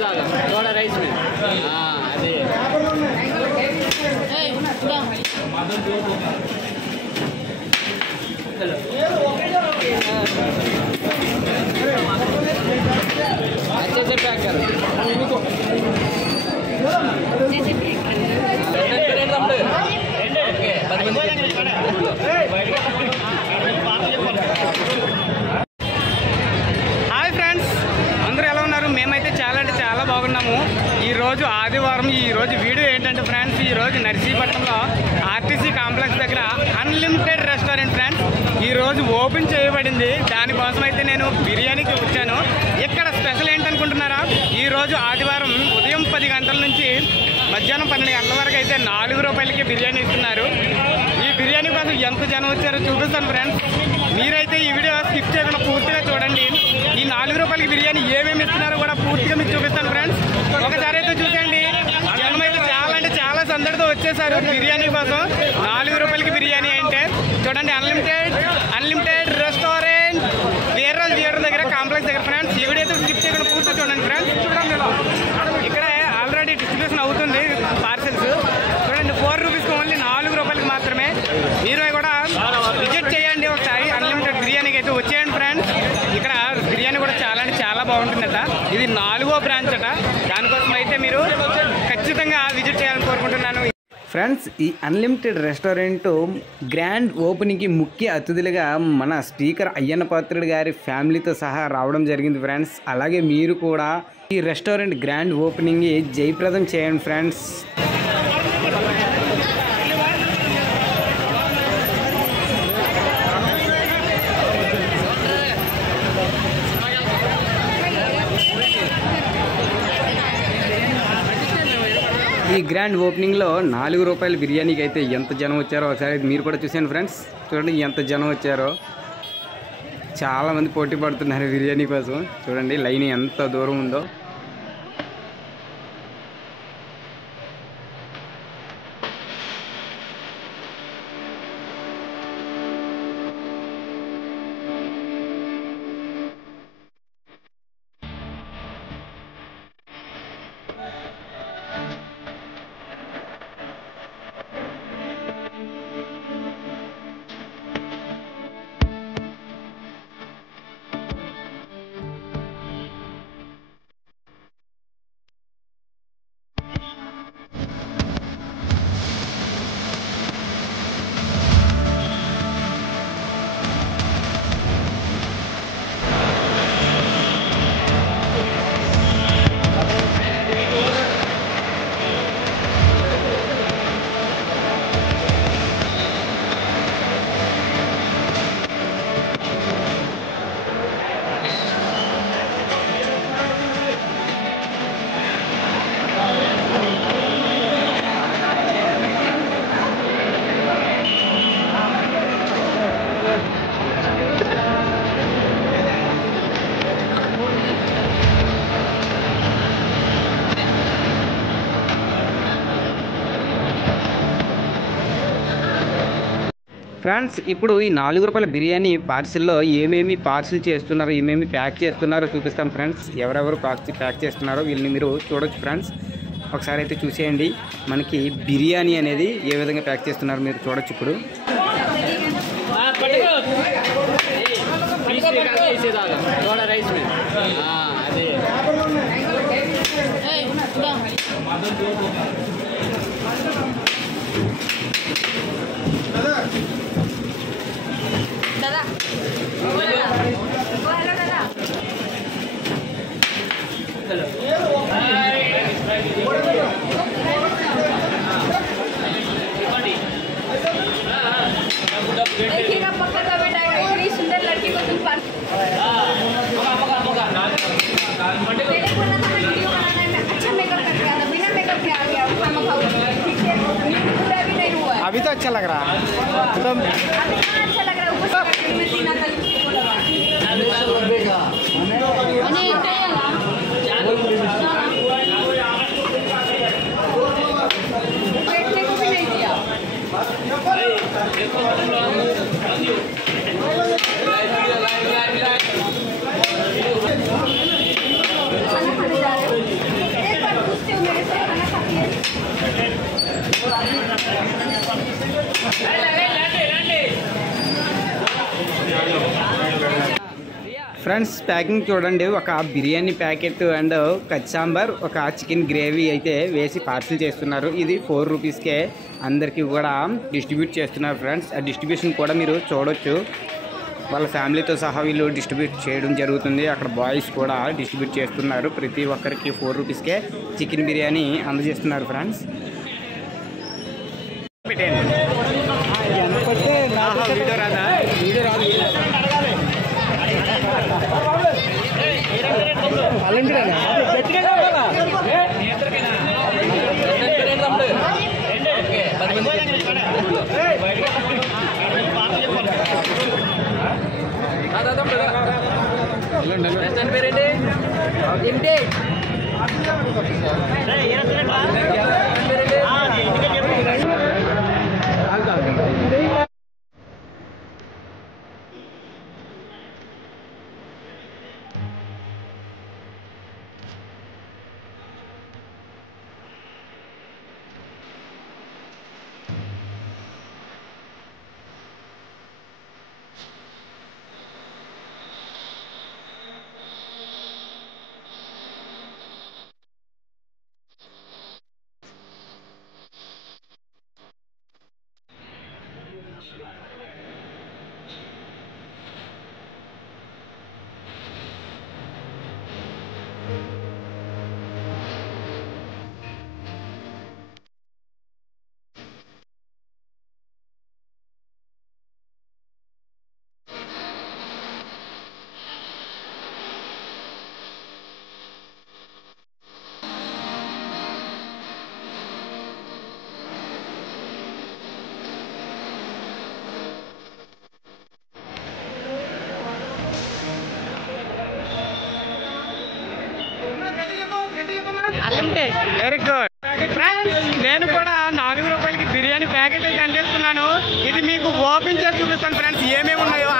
दादा थोड़ा राइस में अरे अच्छे से पैक करो హాయ్ ఫ్రెండ్స్, అందరూ ఎలా ఉన్నారు? మేమైతే చాలా అంటే చాలా బాగున్నాము. ఈరోజు ఆదివారం. ఈరోజు వీడియో ఏంటంటే ఫ్రెండ్స్, ఈరోజు నర్సీపట్నంలో ఆర్టీసీ కాంప్లెక్స్ దగ్గర అన్లిమిటెడ్ రెస్టారెంట్ ఫ్రెండ్స్ ఈరోజు ఓపెన్ చేయబడింది. దానికోసం అయితే నేను బిర్యానీకి వచ్చాను. ఇక్కడ స్పెషల్ ఏంటనుకుంటున్నారా? ఈరోజు ఆదివారం ఉదయం 10 గంటల నుంచి మధ్యాహ్నం 12 గంటల వరకు అయితే 4 రూపాయలకి బిర్యానీ ఇస్తున్నారు. ఈ బిర్యానీ కోసం ఎంత జనం వచ్చారో చూపిస్తాను ఫ్రెండ్స్. మీరైతే ఈ వీడియో స్కిప్ చేయకుండా పూర్తిగా చూడండి. ఈ 4 రూపాయలకి బిర్యానీ ఏమేమి ఇస్తున్నారో కూడా పూర్తిగా మీకు చూపిస్తాను ఫ్రెండ్స్. ఒకసారి అయితే చూసేయండి. జనం అయితే చాలా అంటే చాలా సందడితో వచ్చేసారు బిర్యానీ కోసం. 4 రూపాయలకి బిర్యానీ అంటే చూడండి, అన్లిమిటెడ్ రెస్టారెంట్ వీర్రాజు థియేటర్ దగ్గర కాంప్లెక్స్ దగ్గర ఫ్రెండ్స్. ఈ వీడియో అయితే స్కిప్ చేయకుండా పూర్తిగా చూడండి ఫ్రెండ్స్. చూడండి, ఇక్కడ ఆల్రెడీ డిస్ట్రిబ్యూషన్ అవుతుంది పార్సెల్స్. చూడండి, 4 రూపీస్కి ఓన్లీ 4 రూపాయలకి మాత్రమే. మీరు కూడా విజిట్ చేయండి ఒకసారి. అన్లిమిటెడ్ బిర్యానీకి అయితే వచ్చేయండి ఫ్రెండ్స్. ఇక్కడ బిర్యానీ కూడా చాలా అంటే చాలా బాగుంటుందట. ఇది 4వ బ్రాంచ్ అట. దానికోసం అయితే మీరు ఖచ్చితంగా విజిట్ చేయాలని కోరుకుంటున్నాను ఫ్రెండ్స్. ఈ అన్లిమిటెడ్ రెస్టారెంట్ గ్రాండ్ ఓపెనింగ్కి ముఖ్య అతిథులుగా మన స్పీకర్ అయ్యన్న పాత్రుడు గారి ఫ్యామిలీతో సహా రావడం జరిగింది ఫ్రెండ్స్. అలాగే మీరు కూడా ఈ రెస్టారెంట్ గ్రాండ్ ఓపెనింగ్ జయప్రదం చేయండి ఫ్రెండ్స్. ఈ గ్రాండ్ ఓపెనింగ్లో 4 రూపాయల బిర్యానీకి అయితే ఎంత జనం వచ్చారో ఒకసారి మీరు కూడా చూసాను ఫ్రెండ్స్. చూడండి ఎంత జనం వచ్చారో. చాలామంది పోటీ పడుతున్నారు బిర్యానీ కోసం. చూడండి లైన్ ఎంత దూరం ఉందో. ఫ్రెండ్స్, ఇప్పుడు ఈ 4 రూపాయల బిర్యానీ పార్సిల్లో ఏమేమి పార్సిల్ చేస్తున్నారో, ఏమేమి ప్యాక్ చేస్తున్నారో చూపిస్తాం ఫ్రెండ్స్. ఎవరెవరు ప్యాక్ చేస్తున్నారో వీళ్ళని మీరు చూడొచ్చు ఫ్రెండ్స్. ఒకసారి అయితే చూసేయండి. మనకి బిర్యానీ అనేది ఏ విధంగా ప్యాక్ చేస్తున్నారో మీరు చూడొచ్చు. ఇప్పుడు थोड़ा राइस में अरे दादा देखिएगा पक्का का बेटा है। इतनी सुंदर लड़की को तुम मेरे को ना वीडियो बनाना है। अच्छा मेकअप करके आ रहा, बिना मेकअप के आ गया। खाना खाओ ठीक है, पूरा भी नहीं हुआ है। अभी तो अच्छा लग रहा है। अभी कहाँ अच्छा लग रहा है? ऊपर में सीना तल को लगा बैठने को भी नहीं दिया। खाना खाने जा रहे हो? ఫ్రెండ్స్ ప్యాకింగ్ చూడండి, ఒక బిర్యానీ ప్యాకెట్ అండ్ కచ్చాంబర్, ఒక చికెన్ గ్రేవీ అయితే వేసి పార్సిల్ చేస్తున్నారు. ఇది 4 రూపీస్కే అందరికీ కూడా డిస్ట్రిబ్యూట్ చేస్తున్నారు ఫ్రెండ్స్. ఆ డిస్ట్రిబ్యూషన్ కూడా మీరు చూడొచ్చు. వాళ్ళ ఫ్యామిలీతో సహా వీళ్ళు డిస్ట్రిబ్యూట్ చేయడం జరుగుతుంది. అక్కడ బాయ్స్ కూడా డిస్ట్రిబ్యూట్ చేస్తున్నారు. ప్రతి ఒక్కరికి 4 రూపీస్కే చికెన్ బిర్యానీ అందజేస్తున్నారు ఫ్రెండ్స్. వీడియో రాదా? వీడియో రాదు. వెరీ గుడ్ ఫ్రెండ్స్, నేను కూడా 4 రూపాయలకి బిర్యానీ ప్యాకెట్ అయితే అందిస్తున్నాను. ఇది మీకు ఓపెన్ చేసి చూపిస్తాను ఫ్రెండ్స్, ఏమేమి ఉన్నాయో.